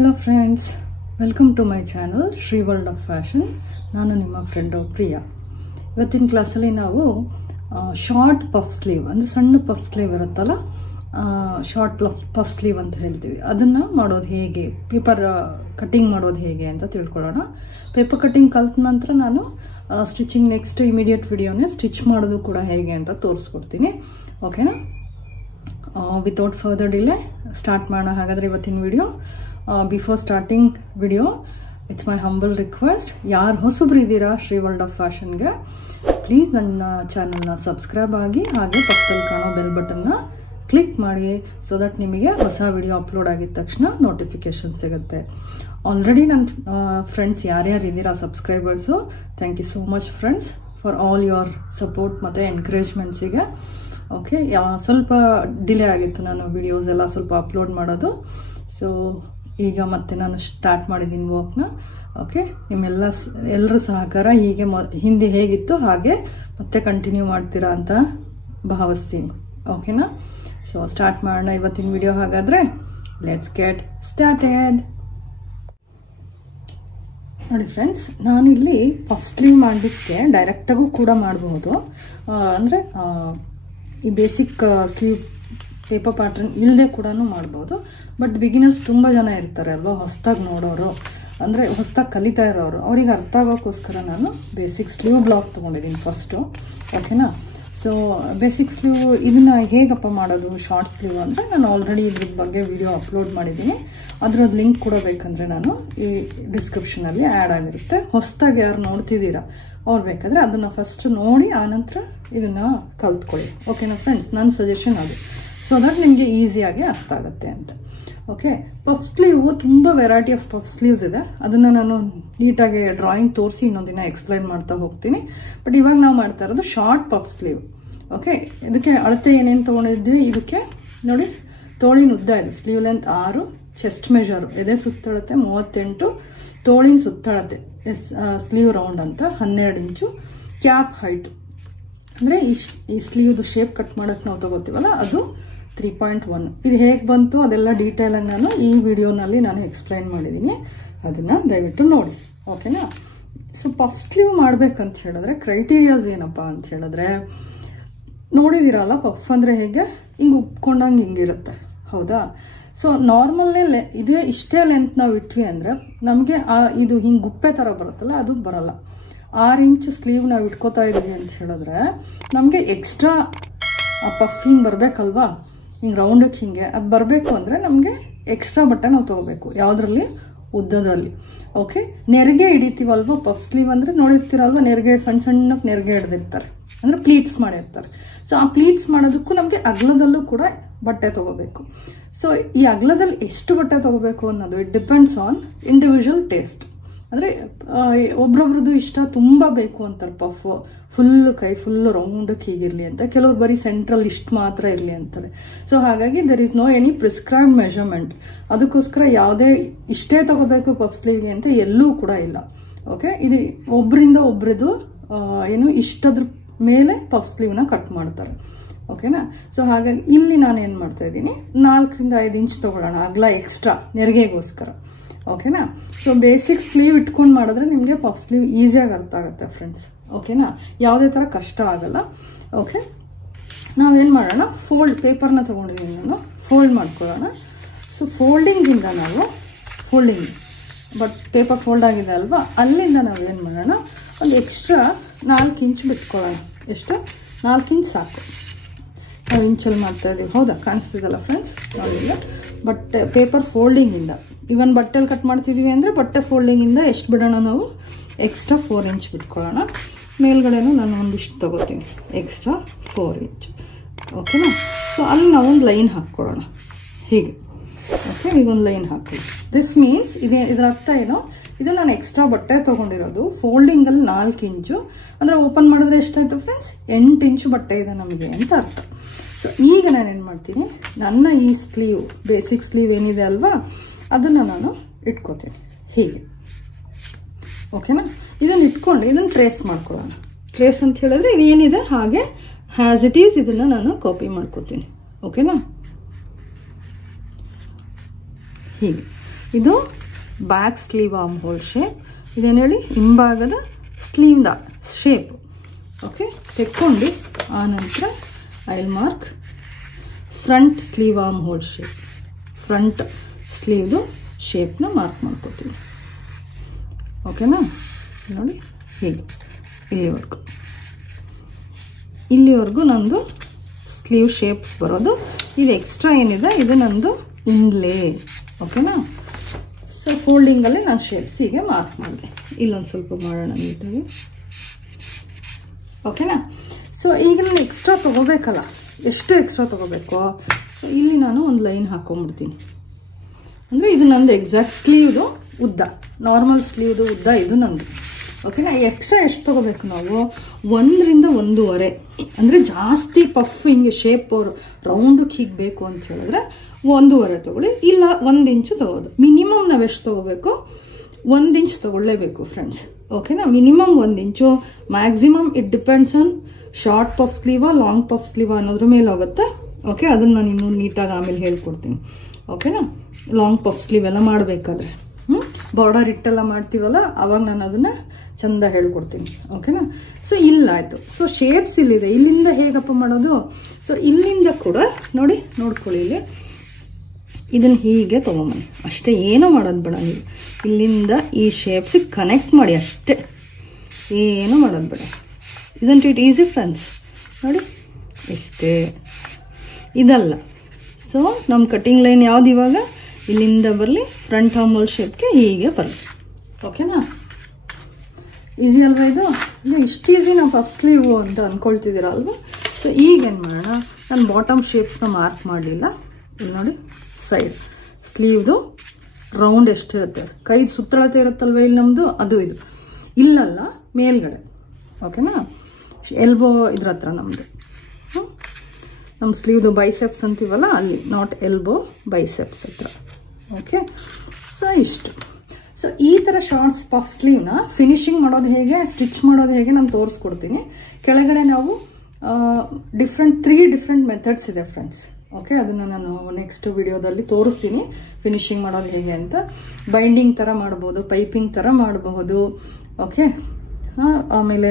Hello friends, welcome to my channel Shri World of Fashion. ನಾನು ನಿಮ್ಮ friend Priya. ಇವತ್ತಿನ ಕ್ಲಾಸಲ್ಲಿ ನಾವು ಶಾರ್ಟ್ ಪಫ್ ಸ್ಲೀವ್ ಅಂದ್ರೆ ಸಣ್ಣ ಪಫ್ ಸ್ಲೀವ್ ಇರುತ್ತಲ್ಲ, ಶಾರ್ಟ್ ಪಫ್ ಸ್ಲೀವ್ ಅಂತ ಹೇಳ್ತೀವಿ, ಅದನ್ನ ಮಾಡೋದು ಹೇಗೆ, ಪೇಪರ್ ಕಟಿಂಗ್ ಮಾಡೋದು ಹೇಗೆ ಅಂತ ತಿಳ್ಕೊಳ್ಳೋಣ. ಪೇಪರ್ ಕಟಿಂಗ್ ಕಲ್ತ ನಂತರ ನಾನು ಸ್ಟಿಚಿಂಗ್ ನೆಕ್ಸ್ಟ್ ಇಮಿಡಿಯೇಟ್ ವಿಡಿಯೋನೇ ಸ್ಟಿಚ್ ಮಾಡೋದು ಕೂಡ ಹೇಗೆ ಅಂತ ತೋರಿಸ್ಕೊಡ್ತೀನಿ. ಓಕೆನಾ? ವಿತೌಟ್ ಫರ್ದರ್ ಡಿಲೇ ಸ್ಟಾರ್ಟ್ ಮಾಡೋಣ ಹಾಗಾದ್ರೆ ಇವತ್ತಿನ video. Before starting video, it's my humble request, ಯಾರು ಹೊಸಬ್ರು ಇದ್ದೀರಾ ಶ್ರೀ ವರ್ಲ್ಡ್ ಆಫ್ ಫ್ಯಾಷನ್ಗೆ, ಪ್ಲೀಸ್ ನನ್ನ ಚಾನಲ್ನ ಸಬ್ಸ್ಕ್ರೈಬ್ ಆಗಿ, ಹಾಗೆ ಪಕ್ಕದಲ್ಲಿ ಕಾಣೋ ಬೆಲ್ ಬಟನ್ನ ಕ್ಲಿಕ್ ಮಾಡಿ, ಸೊ ದಟ್ ನಿಮಗೆ ಹೊಸ ವಿಡಿಯೋ ಅಪ್ಲೋಡ್ ಆಗಿದ ತಕ್ಷಣ ನೋಟಿಫಿಕೇಶನ್ ಸಿಗುತ್ತೆ. ಆಲ್ರೆಡಿ ನನ್ನ ಫ್ರೆಂಡ್ಸ್ ಯಾರ್ಯಾರು ಇದ್ದೀರಾ subscribers, thank you so much friends for all your support ಮತ್ತು ಎನ್ಕರೇಜ್ಮೆಂಟ್ಸಿಗೆ. ಓಕೆ, ಸ್ವಲ್ಪ ಡಿಲೇ ಆಗಿತ್ತು ನಾನು ವಿಡಿಯೋಸ್ ಎಲ್ಲ ಸ್ವಲ್ಪ ಅಪ್ಲೋಡ್ ಮಾಡೋದು. ಸೊ ಈಗ ಮತ್ತೆ ನಾನು ಸ್ಟಾರ್ಟ್ ಮಾಡಿದ್ದೀನಿ ವರ್ಕ್ನ. ಓಕೆ, ಎಲ್ಲರ ಸಹಕಾರ ಹೀಗೆ ಹಿಂದೆ ಹೇಗಿತ್ತು ಹಾಗೆ ಮತ್ತೆ ಕಂಟಿನ್ಯೂ ಮಾಡ್ತೀರಾ ಅಂತ ಭಾವಿಸ್ತೀನಿ. ಓಕೆನಾ? ಸೊ ಸ್ಟಾರ್ಟ್ ಮಾಡೋಣ ಇವತ್ತಿನ ವಿಡಿಯೋ ಹಾಗಾದ್ರೆ. Let's get started. ನೋಡಿ ಫ್ರೆಂಡ್ಸ್, ನಾನಿಲ್ಲಿ ಪಫ್ ಸ್ಲೀವ್ ಮಾಡಲಿಕ್ಕೆ ಡೈರೆಕ್ಟಾಗೂ ಕೂಡ ಮಾಡಬಹುದು, ಅಂದರೆ ಈ ಬೇಸಿಕ್ ಸ್ಲೀವ್ ಪೇಪರ್ ಪ್ಯಾಟರ್ನ್ ಇಲ್ಲದೆ ಕೂಡ ಮಾಡ್ಬೋದು. ಬಟ್ ಬಿಗಿನರ್ಸ್ ತುಂಬ ಜನ ಇರ್ತಾರೆ ಅಲ್ವಾ, ಹೊಸದಾಗಿ ನೋಡೋರು, ಅಂದರೆ ಹೊಸದಾಗಿ ಕಲಿತಾ ಇರೋರು, ಅವ್ರಿಗೆ ಅರ್ಥ ಆಗೋಕ್ಕೋಸ್ಕರ ನಾನು ಬೇಸಿಕ್ ಸ್ಲೀವ್ ಬ್ಲಾಕ್ ತೊಗೊಂಡಿದ್ದೀನಿ ಫಸ್ಟು. ಓಕೆನಾ? ಸೊ ಬೇಸಿಕ್ ಸ್ಲೀವ್ ಇದನ್ನ ಹೇಗಪ್ಪ ಮಾಡೋದು ಶಾರ್ಟ್ ಸ್ಲೀವ್ ಅಂದರೆ ನಾನು ಆಲ್ರೆಡಿ ಇದ್ರ ಬಗ್ಗೆ ವಿಡಿಯೋ ಅಪ್ಲೋಡ್ ಮಾಡಿದ್ದೀನಿ. ಅದರದ್ದು ಲಿಂಕ್ ಕೂಡ ಬೇಕಂದರೆ ನಾನು ಈ ಡಿಸ್ಕ್ರಿಪ್ಷನಲ್ಲಿ ಆ್ಯಡ್ ಆಗಿರುತ್ತೆ. ಹೊಸದಾಗಿ ಯಾರು ನೋಡ್ತಿದ್ದೀರಾ ಅವ್ರು ಬೇಕಾದರೆ ಅದನ್ನು ಫಸ್ಟ್ ನೋಡಿ ಆನಂತರ ಇದನ್ನು ಕಲ್ತ್ಕೊಳ್ಳಿ. ಓಕೆನಾ ಫ್ರೆಂಡ್ಸ್? ನನ್ನ ಸಜೆಷನ್ ಅದು, ಸೊ ದಟ್ ನಿಮಗೆ ಈಸಿಯಾಗಿ ಅರ್ಥ ಆಗುತ್ತೆ ಅಂತ. ಓಕೆ, ಪಫ್ ಸ್ಲೀವ್ ತುಂಬ ವೆರೈಟಿ ಆಫ್ ಪಫ್ ಸ್ಲೀವ್ಸ್ ಇದೆ. ಅದನ್ನು ನಾನು ನೀಟಾಗಿ ಡ್ರಾಯಿಂಗ್ ತೋರಿಸಿ ಇನ್ನೊಂದಿನ ಎಕ್ಸ್ಪ್ಲೈನ್ ಮಾಡ್ತಾ ಹೋಗ್ತೀನಿ. ಬಟ್ ಇವಾಗ ನಾವು ಮಾಡ್ತಾ ಇರೋದು ಶಾರ್ಟ್ ಪಫ್ ಸ್ಲೀವ್. ಓಕೆ, ಇದಕ್ಕೆ ಅಳತೆ ಏನೇನು ತೊಗೊಂಡಿದ್ವಿ, ಇದಕ್ಕೆ ನೋಡಿ ತೋಳಿನ ಉದ್ದ ಇದೆ, ಸ್ಲೀವ್ ಲೆಂತ್ 6, ಚೆಸ್ಟ್ ಮೆಜರು ಎದೆ ಸುತ್ತಳತೆ 38, ತೋಳಿನ ಸುತ್ತಳತೆ ಸ್ಲೀವ್ ರೌಂಡ್ ಅಂತ 12 ಇಂಚು, ಕ್ಯಾಪ್ ಹೈಟು ಅಂದರೆ ಈ ಸ್ಲೀವ್ದು ಶೇಪ್ ಕಟ್ ಮಾಡೋಕ್ಕೆ ನಾವು ತಗೋತೀವಲ್ಲ ಅದು 3.1. ಇದು ಹೇಗೆ ಬಂತು ಅದೆಲ್ಲ ಡೀಟೇಲಾಗಿ ನಾನು ಈ ವಿಡಿಯೋನಲ್ಲಿ ನಾನು ಎಕ್ಸ್ಪ್ಲೈನ್ ಮಾಡಿದ್ದೀನಿ, ಅದನ್ನು ದಯವಿಟ್ಟು ನೋಡಿ. ಓಕೆನಾ? ಸೊ ಪಫ್ ಸ್ಲೀವ್ ಮಾಡ್ಬೇಕಂತ ಹೇಳಿದ್ರೆ ಕ್ರೈಟೀರಿಯಾಸ್ ಏನಪ್ಪ ಅಂತ ಹೇಳಿದ್ರೆ, ನೋಡಿದಿರಲ್ಲ ಪಫ್ ಅಂದರೆ ಹೇಗೆ ಹಿಂಗೆ ಉಪ್ಕೊಂಡಂಗೆ ಹಿಂಗಿರುತ್ತೆ, ಹೌದಾ? ಸೊ ನಾರ್ಮಲ್ಲೇ ಇಷ್ಟೇ ಲೆಂತ್ ನಾವು ಇಟ್ವಿ ಅಂದರೆ ನಮಗೆ ಇದು ಹಿಂಗೆ ಗುಪ್ಪೆ ಥರ ಬರುತ್ತಲ್ಲ, ಅದು ಬರಲ್ಲ. 6 ಇಂಚ್ ಸ್ಲೀವ್ ನಾವು ಇಟ್ಕೋತಾ ಇದ್ದೀವಿ ಅಂತ ಹೇಳಿದ್ರೆ ನಮಗೆ ಎಕ್ಸ್ಟ್ರಾ ಪಫ್ ಹಿಂಗೆ ಬರಬೇಕಲ್ವಾ, ಹಿಂಗೆ ರೌಂಡಕ್ಕೆ ಹಿಂಗೆ ಅದು ಬರಬೇಕು ಅಂದರೆ ನಮಗೆ ಎಕ್ಸ್ಟ್ರಾ ಬಟ್ಟೆ ನಾವು ತೊಗೋಬೇಕು. ಯಾವುದ್ರಲ್ಲಿ? ಉದ್ದದಲ್ಲಿ. ಓಕೆ, ನೆರಿಗೆ ಹಿಡಿತೀವಲ್ವ ಪಫ್ ಸ್ಲೀವ್ ಅಂದರೆ ನೋಡಿರ್ತೀರಲ್ವ, ನೆರಿಗೆ ಸಣ್ಣ ಸಣ್ಣಕ್ಕೆ ನೆರಿಗೆ ಹಿಡಿದಿರ್ತಾರೆ, ಅಂದರೆ ಪ್ಲೀಟ್ಸ್ ಮಾಡಿರ್ತಾರೆ. ಸೊ ಆ ಪ್ಲೀಟ್ಸ್ ಮಾಡೋದಕ್ಕೂ ನಮಗೆ ಅಗಲದಲ್ಲೂ ಕೂಡ ಬಟ್ಟೆ ತೊಗೋಬೇಕು. ಸೊ ಈ ಅಗಲದಲ್ಲಿ ಎಷ್ಟು ಬಟ್ಟೆ ತೊಗೋಬೇಕು ಅನ್ನೋದು it depends on individual taste. ಅಂದರೆ ಒಬ್ರೊಬ್ರದ್ದು ಇಷ್ಟ ತುಂಬ ಬೇಕು ಅಂತಾರೆ, ಪಫ್ ಕೈ ಫುಲ್ ರೌಂಡಕ್ಕೆ ಹೀಗಿರಲಿ ಅಂತ, ಕೆಲವ್ರು ಬರೀ ಸೆಂಟ್ರಲ್ ಇಷ್ಟು ಮಾತ್ರ ಇರಲಿ ಅಂತಾರೆ. ಸೊ ಹಾಗಾಗಿ there is no any prescribe measurement. ಅದಕ್ಕೋಸ್ಕರ ಯಾವುದೇ ಇಷ್ಟೇ ತಗೋಬೇಕು ಪಫ್ ಸ್ಲೀವ್ಗೆ ಅಂತ ಎಲ್ಲೂ ಕೂಡ ಇಲ್ಲ. ಓಕೆ, ಇದು ಒಬ್ಬರಿಂದ ಒಬ್ರದ್ದು ಏನು ಇಷ್ಟದ್ರ ಮೇಲೆ ಪಫ್ ಸ್ಲೀವ್ನ ಕಟ್ ಮಾಡ್ತಾರೆ. ಓಕೆನಾ? ಸೊ ಹಾಗಾಗಿ ಇಲ್ಲಿ ನಾನು ಏನು ಮಾಡ್ತಾ ಇದ್ದೀನಿ, 4 ರಿಂದ 5 ಇಂಚ್ ತಗೊಳ್ಳೋಣ ಅಗಲ ಎಕ್ಸ್ಟ್ರಾ ನೆರಿಗೆಗೋಸ್ಕರ. ಓಕೆನಾ? ಸೊ ಬೇಸಿಕ್ ಸ್ಲೀವ್ ಇಟ್ಕೊಂಡು ಮಾಡಿದ್ರೆ ನಿಮಗೆ ಪಫ್ ಸ್ಲೀವ್ ಈಸಿಯಾಗಿ ಅರ್ಥ ಆಗುತ್ತೆ ಫ್ರೆಂಡ್ಸ್. ಓಕೆನಾ? ಯಾವುದೇ ಥರ ಕಷ್ಟ ಆಗಲ್ಲ. ಓಕೆ, ನಾವೇನು ಮಾಡೋಣ, ಪೇಪರ್ನ ತೊಗೊಂಡಿದ್ದೀನಿ ನಾನು, ಫೋಲ್ಡ್ ಮಾಡ್ಕೊಳ್ಳೋಣ. ಸೊ ಫೋಲ್ಡಿಂಗಿಂದ ನಾವು ಬಟ್ ಪೇಪರ್ ಫೋಲ್ಡ್ ಆಗಿದೆ ಅಲ್ವಾ, ಅಲ್ಲಿಂದ ನಾವೇನು ಮಾಡೋಣ, ಒಂದು ಎಕ್ಸ್ಟ್ರಾ 4 ಇಂಚ್ ಬಿಟ್ಕೊಳ್ಳೋಣ. ಎಷ್ಟು? 4 ಇಂಚ್ ಸಾಕು. ನಾವು ಇಂಚಲ್ಲಿ ಮಾಡ್ತಾ ಇದ್ದೀವಿ, ಹೌದಾ? ಕಾಣಿಸ್ತಿದಲ್ಲ ಫ್ರೆಂಡ್ಸ್? ನೋಡಿಲ್ಲ, ಬಟ್ ಪೇಪರ್ ಫೋಲ್ಡಿಂಗಿಂದ ಇವನ್ ಬಟ್ಟೆಲಿ ಕಟ್ ಮಾಡ್ತಿದ್ದೀವಿ ಅಂದರೆ ಬಟ್ಟೆ ಫೋಲ್ಡಿಂಗಿಂದ ಎಷ್ಟು ಬಿಡೋಣ ನಾವು, ಎಕ್ಸ್ಟ್ರಾ 4 ಇಂಚ್ ಬಿಟ್ಕೊಳ್ಳೋಣ. ಮೇಲ್ಗಡೆನೂ ನಾನು ಒಂದಿಷ್ಟು ತಗೋತೀನಿ, ಎಕ್ಸ್ಟ್ರಾ 4 ಇಂಚ್. ಓಕೆನಾ? ಸೊ ಅಲ್ಲಿ ನಾವೊಂದು ಲೈನ್ ಹಾಕ್ಕೊಳ್ಳೋಣ ಹೀಗೆ. ಓಕೆ, ಈಗೊಂದು ಲೈನ್ ಹಾಕಿ. ದಿಸ್ ಮೀನ್ಸ್ ಇದರ ಅರ್ಥ ಏನು, ಇದು ನಾನು ಎಕ್ಸ್ಟ್ರಾ ಬಟ್ಟೆ ತೊಗೊಂಡಿರೋದು ಫೋಲ್ಡಿಂಗಲ್ಲಿ 4 ಇಂಚು ಅಂದರೆ ಓಪನ್ ಮಾಡಿದ್ರೆ ಎಷ್ಟಾಯ್ತು ಫ್ರೆಂಡ್ಸ್, 8 ಇಂಚು ಬಟ್ಟೆ ಇದೆ ನಮಗೆ ಅಂತ ಅರ್ಥ. ಸೊ ಈಗ ನಾನೇನು ಮಾಡ್ತೀನಿ, ನನ್ನ ಈ ಸ್ಲೀವ್ ಬೇಸಿಕ್ ಸ್ಲೀವ್ ಏನಿದೆ ಅಲ್ವಾ ಅದನ್ನು ನಾನು ಇಟ್ಕೋತೀನಿ ಹೀಗೆ. ಓಕೆನಾ? ಇದನ್ನು ಇಟ್ಕೊಂಡು ಇದನ್ನು ಟ್ರೇಸ್ ಮಾಡ್ಕೊಳ್ಳೋಣ. ಟ್ರೇಸ್ ಅಂತ ಹೇಳಿದ್ರೆ ಇದೇನಿದೆ ಹಾಗೆ ಹ್ಯಾಸ್ ಇಟ್ ಈಸ್ ಇದನ್ನು ನಾನು ಕಾಪಿ ಮಾಡ್ಕೋತೀನಿ. ಓಕೆನಾ? ಹೀಗೆ ಇದು back sleeve armhole shape. ಇದೇನು ಹೇಳಿ, ಹಿಂಭಾಗದ ಸ್ಲೀವ್ದ ಶೇಪ್. ಓಕೆ, ತೆಕ್ಕೊಂಡು ಆ ನಂತರ I will mark front sleeve armhole shape. Front ಸ್ಲೀವ್ದು ಶೇಪ್ನ ಮಾರ್ಕ್ ಮಾಡ್ಕೋತೀನಿ. ಓಕೆನಾ, ನೋಡಿ ಹೀಗೆ ಇಲ್ಲಿವರೆಗೂ ನಂದು ಸ್ಲೀವ್ ಶೇಪ್ಸ್ ಬರೋದು. ಇದು ಎಕ್ಸ್ಟ್ರಾ ಏನಿದೆ ಇದು ನಂದು ಇನ್ಲೇ. ಓಕೆನಾ, ಸೊ ಫೋಲ್ಡಿಂಗಲ್ಲೇ ನಾನು ಶೇಪ್ಸ್ ಹೀಗೆ ಮಾರ್ಕ್ ಮಾಡಿದೆ. ಇಲ್ಲೊಂದು ಸ್ವಲ್ಪ ಮಾಡೋಣ ನೀಟಾಗಿ. ಓಕೆನಾ, ಸೊ ಈಗ ನಾನು ಎಕ್ಸ್ಟ್ರಾ ತೊಗೋಬೇಕಲ್ಲ, ಎಷ್ಟು ಎಕ್ಸ್ಟ್ರಾ ತೊಗೋಬೇಕು, ಸೊ ಇಲ್ಲಿ ನಾನು ಒಂದು ಲೈನ್ ಹಾಕೊಂಡ್ಬಿಡ್ತೀನಿ. ಅಂದರೆ ಇದು ನಂದು ಎಕ್ಸಾಕ್ಟ್ ಸ್ಲೀವ್ದು ಉದ್ದ, ನಾರ್ಮಲ್ ಸ್ಲೀವ್ದು ಉದ್ದ ಇದು ನಂದು. ಓಕೆನಾ, ಎಕ್ಸ್ಟ್ರಾ ಎಷ್ಟು ತೊಗೋಬೇಕು ನಾವು, 1 ರಿಂದ 1.5. ಅಂದರೆ ಜಾಸ್ತಿ ಪಫ್ ಹಿಂಗೆ ಶೇಪ್ ರೌಂಡಕ್ಕೆ ಹೀಗೆ ಬೇಕು ಅಂತ ಹೇಳಿದ್ರೆ 1.5 ತೊಗೊಳ್ಳಿ, ಇಲ್ಲ 1 ಇಂಚು ತೊಗೋದು. ಮಿನಿಮಮ್ ನಾವು ಎಷ್ಟು ತೊಗೋಬೇಕು, 1 ಇಂಚ್ ತೊಗೊಳ್ಳೇಬೇಕು ಫ್ರೆಂಡ್ಸ್. ಓಕೆನಾ, minimum 1 inch, maximum it depends on short puff ಸ್ಲೀವಾ ಲಾಂಗ್ ಪಫ್ ಸ್ಲೀವಾ ಅನ್ನೋದ್ರ ಮೇಲೆ ಹೋಗುತ್ತೆ. ಓಕೆ, ಅದನ್ನು ನಾನು ಇನ್ನೂ ನೀಟಾಗಿ ಆಮೇಲೆ ಹೇಳ್ಕೊಡ್ತೀನಿ. ಓಕೆನಾ, ಲಾಂಗ್ ಪಫ್ ಸ್ಲೀವ್ ಎಲ್ಲ ಮಾಡಬೇಕಾದ್ರೆ ಬಾರ್ಡರ್ ಇಟ್ಟೆಲ್ಲ ಮಾಡ್ತೀವಲ್ಲ ಅವಾಗ ನಾನು ಅದನ್ನು ಚಂದ ಹೇಳ್ಕೊಡ್ತೀನಿ. ಓಕೆನಾ, ಸೊ ಇಲ್ಲಾಯ್ತು. ಸೊ ಶೇಪ್ಸ್ ಇಲ್ಲಿದೆ, ಇಲ್ಲಿಂದ ಹೇಗಪ್ಪ ಮಾಡೋದು, ಸೊ ಇಲ್ಲಿಂದ ಕೂಡ ನೋಡ್ಕೊಳ್ಳಿ, ಇಲ್ಲಿ ಇದನ್ನು ಹೀಗೆ ತೊಗೊಂಬನ್ನಿ ಅಷ್ಟೇ, ಏನೂ ಮಾಡೋದು ಬೇಡ. ನೀವು ಇಲ್ಲಿಂದ ಈ ಶೇಪ್ಸಿಗೆ ಕನೆಕ್ಟ್ ಮಾಡಿ ಅಷ್ಟೇ, ಏನೂ ಮಾಡೋದು ಬೇಡ. ಇದನ್ ಇಟ್ ಈಸಿ ಫ್ರೆಂಡ್ಸ್, ನೋಡಿ ಇಷ್ಟೇ. ಇದಲ್ಲ, ಸೊ ನಮ್ಮ ಕಟಿಂಗ್ ಲೈನ್ ಯಾವ್ದು ಇವಾಗ, ಇಲ್ಲಿಂದ ಬರಲಿ ಫ್ರಂಟ್ ಆರ್ಮ್ ಹೋಲ್ ಶೇಪ್ಗೆ ಹೀಗೆ ಬರಲಿ. ಓಕೆನಾ, ಈಸಿ ಅಲ್ವಾ ಇದು? ಇಷ್ಟು ಈಸಿ ನಾವು ಪಫ್ ಸ್ಲೀವ್ ಅಂತ ಅಂದ್ಕೊಳ್ತಿದ್ದೀರ ಅಲ್ವಾ? ಸೊ ಈಗೇನು ಮಾಡೋಣ, ನಾನು ಬಾಟಮ್ ಶೇಪ್ಸ್ನ ಮಾರ್ಕ್ ಮಾಡಲಿಲ್ಲ. ಇಲ್ಲಿ ನೋಡಿ, ಸೈಡ್ ಸ್ಲೀವ್ದು ರೌಂಡ್ ಎಷ್ಟಿರುತ್ತೆ, ಕೈದು ಸುತ್ತಳತೆ ಇರುತ್ತಲ್ವ ಇಲ್ಲಿ ನಮ್ಮದು, ಅದು ಇದು ಇಲ್ಲಲ್ಲ ಮೇಲ್ಗಡೆ. ಓಕೆನಾ, ಎಲ್ಬೋ ಇದ್ರ ಹತ್ರ ನಮ್ಮದು, ನಮ್ಮ ಸ್ಲೀವ್ದು ಬೈಸೆಪ್ಸ್ ಅಂತೀವಲ್ಲ ಅಲ್ಲಿ, ನಾಟ್ ಎಲ್ಬೋ, ಬೈಸೆಪ್ಸ್ ಹತ್ರ. ಓಕೆ, ಸೊ ಇಷ್ಟು. ಸೊ ಈ ಥರ ಶಾರ್ಟ್ಸ್ ಪಫ್ ಸ್ಲೀವ್ನ ಫಿನಿಶಿಂಗ್ ಮಾಡೋದು ಹೇಗೆ, ಸ್ಟಿಚ್ ಮಾಡೋದು ಹೇಗೆ ನಾನು ತೋರಿಸ್ಕೊಡ್ತೀನಿ. ಕೆಳಗಡೆ ನಾವು 3 ಡಿಫ್ರೆಂಟ್ ಮೆಥಡ್ಸ್ ಇದೆ ಫ್ರೆಂಡ್ಸ್. ಓಕೆ, ಅದನ್ನು ನಾನು ನೆಕ್ಸ್ಟ್ ವಿಡಿಯೋದಲ್ಲಿ ತೋರಿಸ್ತೀನಿ ಫಿನಿಶಿಂಗ್ ಮಾಡೋದು ಹೇಗೆ ಅಂತ. ಬೈಂಡಿಂಗ್ ಥರ ಮಾಡ್ಬೋದು, ಪೈಪಿಂಗ್ ಥರ ಮಾಡಬಹುದು. ಓಕೆ, ಆಮೇಲೆ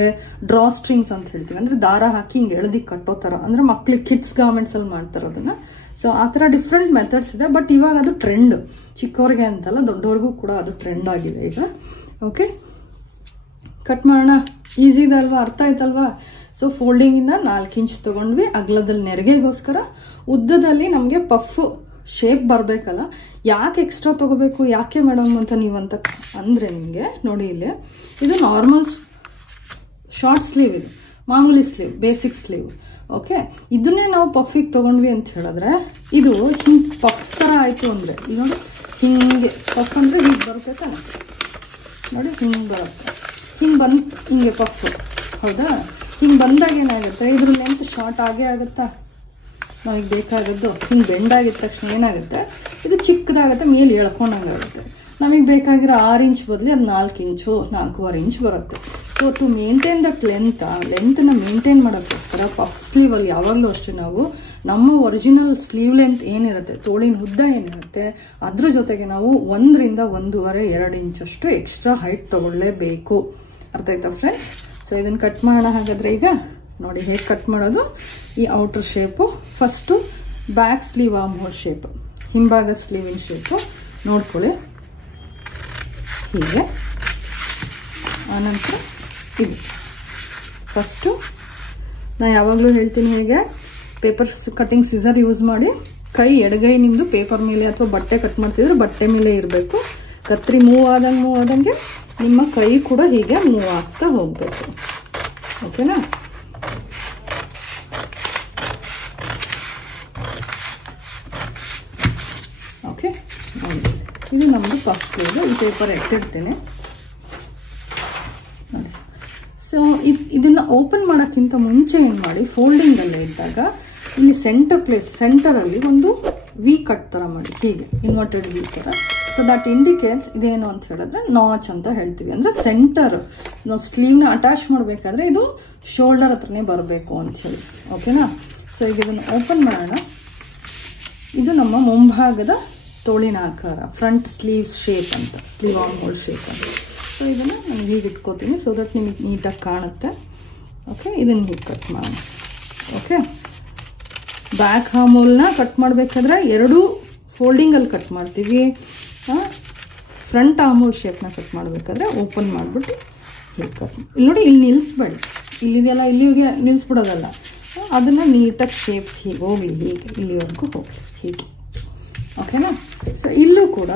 ಡ್ರಾ ಸ್ಟ್ರಿಂಗ್ಸ್ ಅಂತ ಹೇಳ್ತೀವಿ, ಅಂದರೆ ದಾರ ಹಾಕಿ ಹಿಂಗೆ ಎಳ್ದಿ ಕಟ್ಟೋ ಥರ, ಅಂದರೆ ಮಕ್ಳಿಗೆ ಕಿಡ್ಸ್ ಗಾರ್ಮೆಂಟ್ಸಲ್ಲಿ ಮಾಡ್ತಾರೆ ಅದನ್ನು. ಸೊ ಆ ಥರ ಡಿಫ್ರೆಂಟ್ ಮೆಥಡ್ಸ್ ಇದೆ. ಬಟ್ ಇವಾಗ ಅದು ಟ್ರೆಂಡ್, ಚಿಕ್ಕವ್ರಿಗೆ ಅಂತಲ್ಲ ದೊಡ್ಡವ್ರಿಗೂ ಕೂಡ ಅದು ಟ್ರೆಂಡ್ ಆಗಿದೆ ಈಗ. ಓಕೆ, ಕಟ್ ಮಾಡೋಣ. ಈಸಿ ಇದೆ ಅಲ್ವಾ, ಅರ್ಥ ಆಯ್ತಲ್ವಾ? ಸೊ ಫೋಲ್ಡಿಂಗಿಂದ 4 ಇಂಚ್ ತೊಗೊಂಡ್ವಿ ಅಗಲದಲ್ಲಿ ನೆರಿಗೆಗೋಸ್ಕರ. ಉದ್ದದಲ್ಲಿ ನಮಗೆ ಪಫ್ ಶೇಪ್ ಬರಬೇಕಲ್ಲ, ಯಾಕೆ ಎಕ್ಸ್ಟ್ರಾ ತೊಗೋಬೇಕು, ಯಾಕೆ ಮೇಡಮ್ ಅಂತ ನೀವಂತ ಅಂದರೆ ನಿಮಗೆ ನೋಡಿ, ಇಲ್ಲಿ ಇದು ನಾರ್ಮಲ್ ಶಾರ್ಟ್ ಸ್ಲೀವ್, ಇದು ಮಾಮೂಲಿ ಸ್ಲೀವ್, ಬೇಸಿಕ್ ಸ್ಲೀವ್. ಓಕೆ, ಇದನ್ನೇ ನಾವು ಪಫಿಗೆ ತೊಗೊಂಡ್ವಿ ಅಂತ ಹೇಳಿದ್ರೆ ಇದು ಹಿಂಗೆ ಪಫ್ ಥರ ಆಯಿತು ಅಂದರೆ, ಈಗ ನೋಡಿ ಹಿಂಗೆ ಪಫ್ ಅಂದರೆ ಹೀಗೆ ಬರುತ್ತೆ ತಾನೆ, ನೋಡಿ ಹಿಂಗೆ ಬರುತ್ತೆ, ಹಿಂಗೆ ಪಫ್, ಹೌದಾ? ಹಿಂಗೆ ಬಂದಾಗ ಏನಾಗುತ್ತೆ, ಇದ್ರ ಲೆಂತ್ ಶಾರ್ಟ್ ಆಗೇ ಆಗುತ್ತಾ? ನಾವೀಗ ಬೇಕಾಗದ್ದು ಹಿಂಗೆ ಬೆಂಡಾಗಿದ ತಕ್ಷಣ ಏನಾಗುತ್ತೆ, ಇದು ಚಿಕ್ಕದಾಗುತ್ತೆ, ಮೇಲೆ ಎಳ್ಕೊಂಡಂಗಾಗುತ್ತೆ. ನಮಗೆ ಬೇಕಾಗಿರೋ 6 ಇಂಚ್ ಬದಲು ಅದು 4 ಇಂಚು 4.25 ಇಂಚ್ ಬರುತ್ತೆ. ಸೊ ಟು ಮೇಂಟೈನ್ ದಟ್ ಲೆಂತ್ನ ಮೇಂಟೈನ್ ಮಾಡೋಕ್ಕೋಸ್ಕರ ಪಫ್ ಸ್ಲೀವಲ್ಲಿ ಯಾವಾಗಲೂ ಅಷ್ಟೇ ನಾವು ನಮ್ಮ ಒರಿಜಿನಲ್ ಸ್ಲೀವ್ ಲೆಂತ್ ಏನಿರುತ್ತೆ, ತೋಳಿನ ಉದ್ದ ಏನಿರುತ್ತೆ, ಅದ್ರ ಜೊತೆಗೆ ನಾವು 1 ರಿಂದ 1.5-2 ಇಂಚಷ್ಟು ಎಕ್ಸ್ಟ್ರಾ ಹೈಟ್ ತಗೊಳ್ಳೇಬೇಕು. ಅರ್ಥ ಆಯ್ತಾ ಫ್ರೆಂಡ್ಸ್? ಸೊ ಇದನ್ನು ಕಟ್ ಮಾಡೋಣ ಹಾಗಾದ್ರೆ. ಈಗ ನೋಡಿ ಹೇಗೆ ಕಟ್ ಮಾಡೋದು. ಈ outer shape first back sleeve armhole shape, ಹಿಂಭಾಗ ಸ್ಲೀವಿನ ಶೇಪು ನೋಡ್ಕೊಳ್ಳಿ ಹೀಗೆ. ಆನಂತರ ಇದು ಫಸ್ಟು ನಾನು ಯಾವಾಗಲೂ ಹೇಳ್ತೀನಿ ಹೇಗೆ, ಪೇಪರ್ ಕಟಿಂಗ್ ಸಿಸರ್ ಯೂಸ್ ಮಾಡಿ ಕೈ ಎಡಗೈ ನಿಮ್ಮದು ಪೇಪರ್ ಮೇಲೆ ಅಥವಾ ಬಟ್ಟೆ ಕಟ್ ಮಾಡ್ತಿದ್ರೆ ಬಟ್ಟೆ ಮೇಲೆ ಇರಬೇಕು. ಕತ್ರಿ ಮೂವ್ ಆದಂಗೆ ನಿಮ್ಮ ಕೈ ಕೂಡ ಹೀಗೆ ಮೂವ್ ಆಗ್ತಾ ಹೋಗಬೇಕು. ಓಕೆನಾ? ಓಕೆ, ಇದು ನಮ್ಮದು ಪಫ್ ಸ್ಲೀವ್. ಈ ಪೇಪರ್ ಎತ್ತಿಡ್ತೇನೆ ನೋಡಿ. ಸೊ ಇದನ್ನ ಓಪನ್ ಮಾಡೋಕ್ಕಿಂತ ಮುಂಚೆ ಏನು ಮಾಡಿ, ಫೋಲ್ಡಿಂಗಲ್ಲೇ ಇದ್ದಾಗ ಇಲ್ಲಿ ಸೆಂಟರಲ್ಲಿ ಒಂದು ವಿ ಕಟ್ ಥರ ಮಾಡಿ, ಹೀಗೆ ಇನ್ವರ್ಟೆಡ್ ವಿ ಥರ. ಸೊ ದಟ್ ಇಂಡಿಕೇಟ್ಸ್ ಇದೇನು ಅಂತ ಹೇಳಿದ್ರೆ ನಾಚ್ ಅಂತ ಹೇಳ್ತೀವಿ. ಅಂದರೆ ಸೆಂಟರ್ ನಾವು ಸ್ಲೀವ್ನ ಅಟ್ಯಾಚ್ ಮಾಡಬೇಕಾದ್ರೆ ಇದು ಶೋಲ್ಡರ್ ಹತ್ರನೇ ಬರಬೇಕು ಅಂತ ಹೇಳಿ. ಓಕೆನಾ? ಸೊ ಈಗ ಇದನ್ನು ಓಪನ್ ಮಾಡೋಣ. ಇದು ನಮ್ಮ ಮುಂಭಾಗದ ತೋಳಿನ ಆಕಾರ, ಫ್ರಂಟ್ ಸ್ಲೀವ್ಸ್ ಶೇಪ್ ಅಂತ, ಸ್ಲೀವ್ ಆರ್ಮ್ ಹೋಲ್ ಶೇಪ್ ಅಂತ. ಸೊ ಇದನ್ನು ನಾನು ಹೀಗೆ ಇಟ್ಕೋತೀನಿ ಸೊ ದಟ್ ನಿಮಗೆ ನೀಟಾಗಿ ಕಾಣುತ್ತೆ. ಓಕೆ, ಇದನ್ನು ಹೀಗೆ ಕಟ್ ಮಾಡೋಣ. ಓಕೆ, ಬ್ಯಾಕ್ ಆರ್ಮ್ ಹೋಲ್ನ ಕಟ್ ಮಾಡಬೇಕಾದ್ರೆ ಎರಡೂ ಫೋಲ್ಡಿಂಗಲ್ಲಿ ಕಟ್ ಮಾಡ್ತೀವಿ. ಫ್ರಂಟ್ ಆರ್ಮ್ ಹೋಲ್ ಶೇಪ್ನ ಕಟ್ ಮಾಡಬೇಕಾದ್ರೆ ಓಪನ್ ಮಾಡಿಬಿಟ್ಟು ಹೀಗೆ ಕಟ್. ಇಲ್ಲಿ ನೋಡಿ, ಇಲ್ಲಿ ನಿಲ್ಲಿಸ್ಬೇಡಿ, ಇಲ್ಲಿದೆಯಲ್ಲ ಇಲ್ಲಿಗೆ ನಿಲ್ಲಿಸ್ಬಿಡೋದಲ್ಲ, ಅದನ್ನು ನೀಟಾಗಿ ಶೇಪ್ಸ್ ಹೀಗೆ ಹೋಗಲಿ, ಹೀಗೆ ಇಲ್ಲಿವರೆಗೂ ಹೋಗಲಿ ಹೀಗೆ. ಓಕೆನಾ? ಸೊ ಇಲ್ಲೂ ಕೂಡ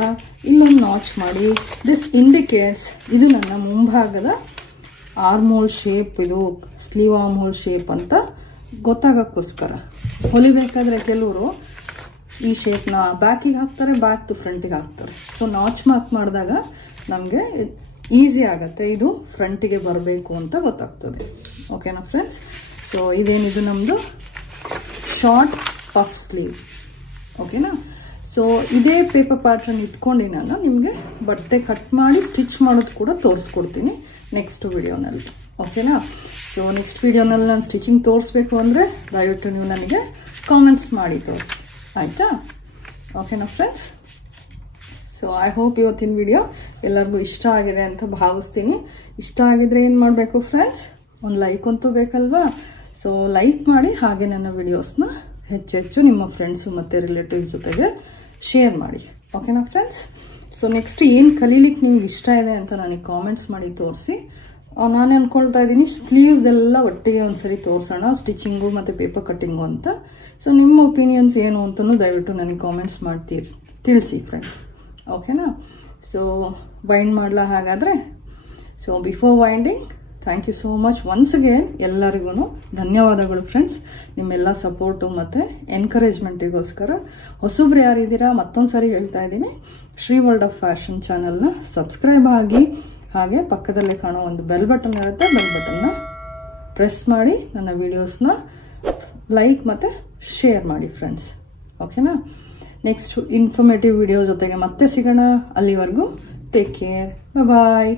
ಇಲ್ಲೊಂದು ನಾಚ್ ಮಾಡಿ, ದಿಸ್ ಇಂಡಿಕೇಟ್ಸ್ ಇದು ನನ್ನ ಮುಂಭಾಗದ ಆರ್ಮ್ ಹೋಲ್ ಶೇಪ್, ಇದು ಸ್ಲೀವ್ ಆರ್ಮ್ ಹೋಲ್ ಶೇಪ್ ಅಂತ ಗೊತ್ತಾಗೋಕ್ಕೋಸ್ಕರ. ಹೊಲಿಬೇಕಾದ್ರೆ ಕೆಲವರು ಈ ಶೇಪ್ನ ಬ್ಯಾಕಿಗೆ ಹಾಕ್ತಾರೆ, ಬ್ಯಾಕ್ ಫ್ರಂಟಿಗೆ ಹಾಕ್ತಾರೆ. ಸೊ ನಾಚ್ ಮಾರ್ಕ್ ಮಾಡಿದಾಗ ನಮಗೆ ಈಸಿ ಆಗುತ್ತೆ, ಇದು ಫ್ರಂಟಿಗೆ ಬರಬೇಕು ಅಂತ ಗೊತ್ತಾಗ್ತದೆ. ಓಕೆನಾ ಫ್ರೆಂಡ್ಸ್? ಸೊ ಇದೇನಿದು ನಮ್ಮದು ಶಾರ್ಟ್ ಪಫ್ ಸ್ಲೀವ್. ಓಕೆನಾ? ಸೊ ಇದೇ ಪೇಪರ್ ಪ್ಯಾಟರ್ನ್ ಇಟ್ಕೊಂಡು ನಾನು ನಿಮಗೆ ಬಟ್ಟೆ ಕಟ್ ಮಾಡಿ ಸ್ಟಿಚ್ ಮಾಡೋದು ಕೂಡ ತೋರಿಸ್ಕೊಡ್ತೀನಿ ನೆಕ್ಸ್ಟ್ ವಿಡಿಯೋನಲ್ಲಿ. ಓಕೆನಾ? ಸೊ ನೆಕ್ಸ್ಟ್ ವಿಡಿಯೋನಲ್ಲಿ ನಾನು ಸ್ಟಿಚಿಂಗ್ ತೋರಿಸ್ಬೇಕು ಅಂದರೆ ದಯವಿಟ್ಟು ನೀವು ನನಗೆ ಕಾಮೆಂಟ್ಸ್ ಮಾಡಿ ತೋರಿಸಿ, ಆಯಿತಾ? ಓಕೆನಾ ಫ್ರೆಂಡ್ಸ್? ಸೊ ಐ ಹೋಪ್ ಇವತ್ತಿನ ವಿಡಿಯೋ ಎಲ್ಲರಿಗೂ ಇಷ್ಟ ಆಗಿದೆ ಅಂತ ಭಾವಿಸ್ತೀನಿ. ಇಷ್ಟ ಆಗಿದ್ರೆ ಏನು ಮಾಡಬೇಕು ಫ್ರೆಂಡ್ಸ್? ಒಂದು ಲೈಕ್ ಅಂತೂ ಬೇಕಲ್ವಾ? ಸೊ ಲೈಕ್ ಮಾಡಿ, ಹಾಗೆ ನನ್ನ ವಿಡಿಯೋಸ್ನ ಹೆಚ್ಚೆಚ್ಚು ನಿಮ್ಮ ಫ್ರೆಂಡ್ಸು ಮತ್ತು ರಿಲೇಟಿವ್ಸ್ ಜೊತೆಗೆ ಶೇರ್ ಮಾಡಿ. ಓಕೆನಾ ಫ್ರೆಂಡ್ಸ್? ಸೊ ನೆಕ್ಸ್ಟ್ ಏನು ಕಲೀಲಿಕ್ಕೆ ನಿಮ್ಗೆ ಇಷ್ಟ ಇದೆ ಅಂತ ನನಗೆ ಕಾಮೆಂಟ್ಸ್ ಮಾಡಿ ತೋರಿಸಿ. ನಾನು ಅಂದ್ಕೊಳ್ತಾ ಇದ್ದೀನಿ ಸ್ಲೀವ್ಸ್ದೆಲ್ಲ ಒಟ್ಟಿಗೆ ಒಂದ್ಸರಿ ತೋರಿಸೋಣ, ಸ್ಟಿಚಿಂಗು ಮತ್ತು ಪೇಪರ್ ಕಟ್ಟಿಂಗು ಅಂತ. ಸೊ ನಿಮ್ಮ ಒಪಿನಿಯನ್ಸ್ ಏನು ಅಂತಲೂ ದಯವಿಟ್ಟು ನನಗೆ ಕಾಮೆಂಟ್ಸ್ ಮಾಡಿ ತಿಳಿಸಿ ಫ್ರೆಂಡ್ಸ್. ಓಕೆನಾ? ಸೊ ವೈಂಡ್ ಮಾಡಲಾ ಹಾಗಾದರೆ? So before winding, thank you so much once again. ಎಲ್ಲರಿಗೂ ಧನ್ಯವಾದಗಳು ಫ್ರೆಂಡ್ಸ್, ನಿಮ್ಮೆಲ್ಲ ಸಪೋರ್ಟು ಮತ್ತು ಎನ್ಕರೇಜ್ಮೆಂಟಿಗೋಸ್ಕರ. ಹೊಸಬ್ರು ಯಾರಿದ್ದೀರಾ ಮತ್ತೊಂದು ಸಾರಿ ಹೇಳ್ತಾ ಇದ್ದೀನಿ, ಶ್ರೀ ವರ್ಲ್ಡ್ ಆಫ್ ಫ್ಯಾಷನ್ ಚಾನಲ್ನ ಸಬ್ಸ್ಕ್ರೈಬ್ ಆಗಿ, ಹಾಗೆ ಪಕ್ಕದಲ್ಲೇ ಕಾಣೋ ಒಂದು ಬೆಲ್ ಬಟನ್ ಇರುತ್ತೆ, ಬೆಲ್ ಬಟನ್ನ ಪ್ರೆಸ್ ಮಾಡಿ ನನ್ನ ವಿಡಿಯೋಸ್ನ ಲೈಕ್ ಮತ್ತು ಶೇರ್ ಮಾಡಿ ಫ್ರೆಂಡ್ಸ್. ಓಕೆನಾ? ನೆಕ್ಸ್ಟ್ ಇನ್ಫಾರ್ಮೇಟಿವ್ ವಿಡಿಯೋ ಜೊತೆಗೆ ಮತ್ತೆ ಸಿಗೋಣ. ಅಲ್ಲಿವರೆಗೂ ಟೇಕ್ ಕೇರ್, ಬಾಯ್.